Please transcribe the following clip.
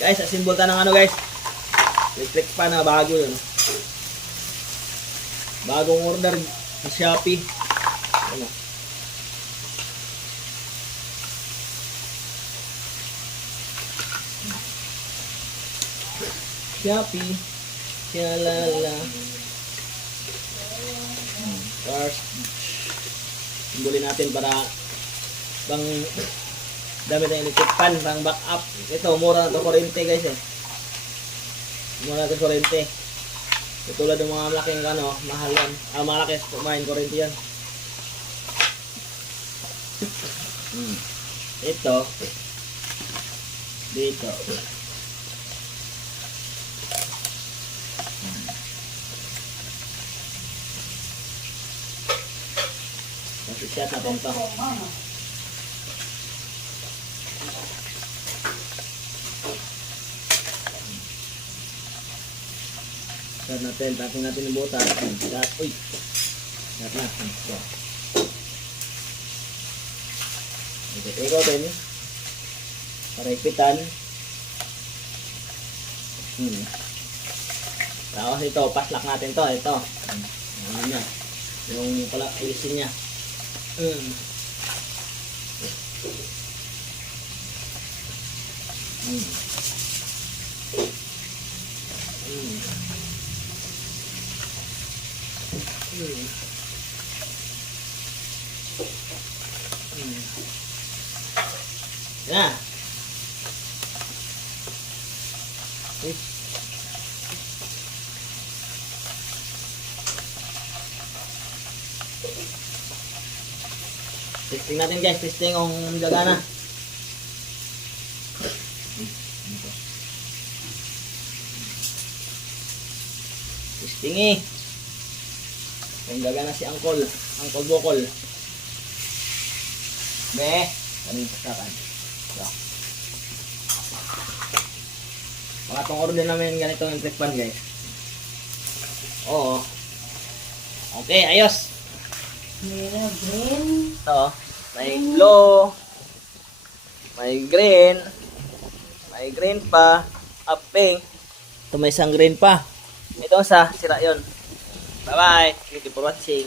Guys, asimbol ta ng ano guys. Electric pan na bago yun. Bagong order sa Shopee. Ano? Shopee. Shalala. First, simbolin natin para bang dami tayong electric pan, pang backup. Ito, mura na ito kuryente guys eh. Mura na ito kuryente. Tulad ng mga malaking ano, mahal yan. Malaki, kumain kuryente yan. Ito, dito. Kasi siya na pampa. Start natin, tapos natin yung butas. Start, uy! Start na. Ikot din eh. Para ipitan. Tapos ito, paslak natin to. Ito. Ano niya? Yung pala, ilisin niya. Yan. Testing natin guys, testing kung gagana. Testing eh. Kung gagana si Uncle Bokol. Be, kanin kakan. So. Mga tong order namin ganitong electric pan guys. Oo. Okay, ayos. Meron green. Ito, may glow, may green pa, up pink. Ito may isang green pa. Ito sa sira yun. Bye bye. Thank you for watching.